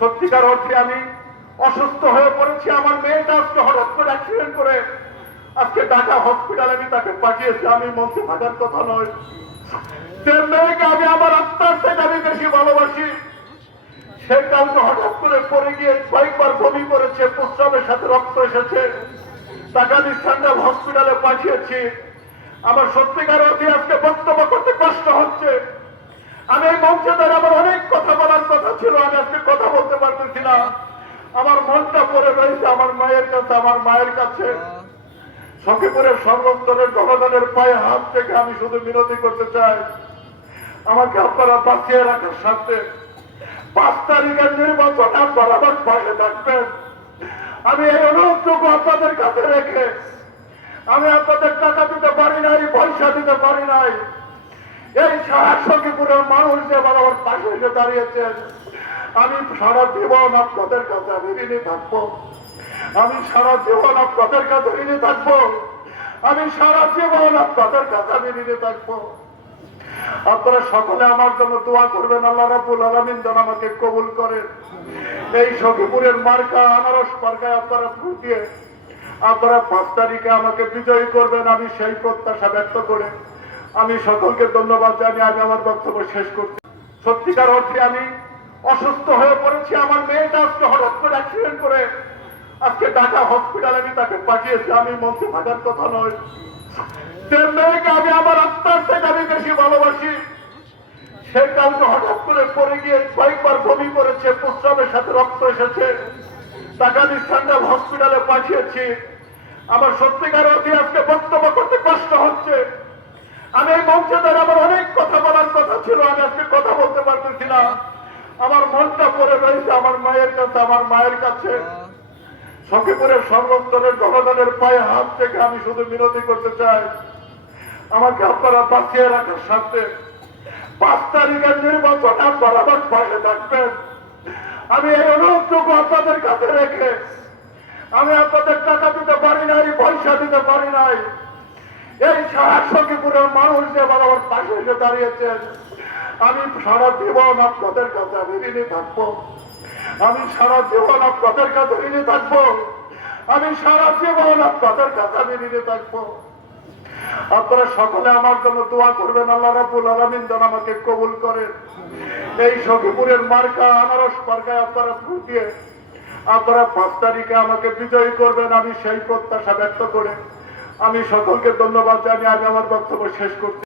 সত্যিকার অর্থে আমি অসুস্থ হয়ে পড়েছি। আমার মেয়েটা আজকে হঠাৎ করে অ্যাক্সিডেন্ট করে আজকে ঢাকা হসপিটালে আমি তাকে পাঠিয়েছি। আমি মঞ্চে থাকার কথা নয়। যে মেয়েকে আমি আমার আত্মার থেকে আমি বেশি ভালোবাসি, সে কালকে হঠাৎ করে পড়ে গিয়ে কয়েকবার বমি করেছে, প্রস্রাবের সাথে রক্ত এসেছে। তাকে আমি হসপিটালে পাঠিয়েছি। আমার সত্যিকার অর্থে আজকে বক্তব্য করতে কষ্ট হচ্ছে। আমি এই মঞ্চে দাঁড়িয়ে আমার অনেক ছিল, আমি আজকে কথা বলতে পারতেছি না। আমার মনটা পড়ে রয়েছে, আমার মায়ের কাছে, আমার মায়ের কাছে। সখীপুরের সর্বস্তরের জনগণের পায়ে হাত থেকে আমি শুধু বিনতি করতে চাই। আমাকে আপনারা বাঁচিয়ে রাখার সাথে পাঁচ তারিখের নির্বাচন আপনারা আমার পাশে থাকবেন। আমি এই অনুরোধটুকু আপনাদের কাছে রেখে আমি আপনাদের টাকা দিতে পারি নাই, পয়সা দিতে পারি নাই। এই সখীপুরের মানুষ যে আমার পাশে এসে দাঁড়িয়েছেন আমি সারা জীবন আপনাদের কাছে আমি ঋণী থাকব। আমি সারা জীবন আপনাদের কাছে ঋণী থাকব। আমি সারা জীবন আপনাদের কাছে আমি ঋণী থাকব। আপনারা সকলে আমার জন্য দোয়া করবেন, আল্লাহ রাবুল আলমিন যেন আমাকে কবুল করেন। এই সখীপুরের মার্কা, আনারস মার্কায় আপনারা ফুল দিয়ে, আপনারা পাঁচ তারিখে আমাকে বিজয়ী করবেন, আমি সেই প্রত্যাশা ব্যক্ত করে আমি সকলকে ধন্যবাদ জানিয়ে আমি আমার বক্তব্য শেষ করছি। সত্যিকার অর্থে আমি অসুস্থ হয়ে পড়েছি। আমার মেয়েটা আজকে হঠাৎ করে অ্যাক্সিডেন্ট করে আজকে ঢাকা হসপিটালে আমি তাকে পাঠিয়েছি। আমি মঞ্চে থাকার কথা নয়। যে মেয়েকে আমি আমার আত্মার থেকে আমি বেশি ভালোবাসি, সে কালকে হঠাৎ করে পড়ে গিয়ে কয়েকবার বমি করেছে, প্রস্রাবের সাথে রক্ত এসেছে। আমি সেন্ট্রাল হসপিটালে পাঠিয়েছি। আমার সত্যিকার অর্থে আজকে বক্তব্য করতে কষ্ট হচ্ছে। আমি এই মঞ্চে আমার অনেক কথা বলার কথা ছিল, আমি আজকে কথা বলতে পারতেছি না। আমার মনটা পড়ে রয়েছে, আমার মায়ের কাছে, আমার মায়ের কাছে। সখীপুরের সর্বস্তরের জনগণের পায়ে হাত থেকে আমি শুধু বিনতি করতে চাই। আমাকে আপনারা বাঁচিয়ে রাখার সাথে পাঁচ তারিখের নির্বাচন আপনারা আমার পাশে থাকবেন। আমি এই অনুরোধটুকু আপনাদের কাছে রেখে আমি আপনাদের টাকা দিতে পারি নাই, পয়সা দিতে পারি নাই। এই সারা সখীপুরের মানুষ যে আমার পাশে এসে দাঁড়িয়েছেন, আমি সারা জীবন আপনাদের কাছে আমি ঋণী থাকব। আমি সারা জীবন আপনাদের কাছে ঋণী থাকব। আমি সারা জীবন আপনাদের কাছে আমি ঋণী থাকব। আপনারা সকলে আমার জন্য দোয়া করবেন, আল্লাহ রাবুল আলমিন আমাকে কবুল করেন। এই সখীপুরের মার্কা, আনারস মার্কায় আপনারা ফুল দিয়ে আপনারা পাঁচ তারিখে আমাকে বিজয়ী করবেন, আমি সেই প্রত্যাশা ব্যক্ত করে আমি সকলকে ধন্যবাদ জানিয়ে আমি আমার বক্তব্য শেষ করছি।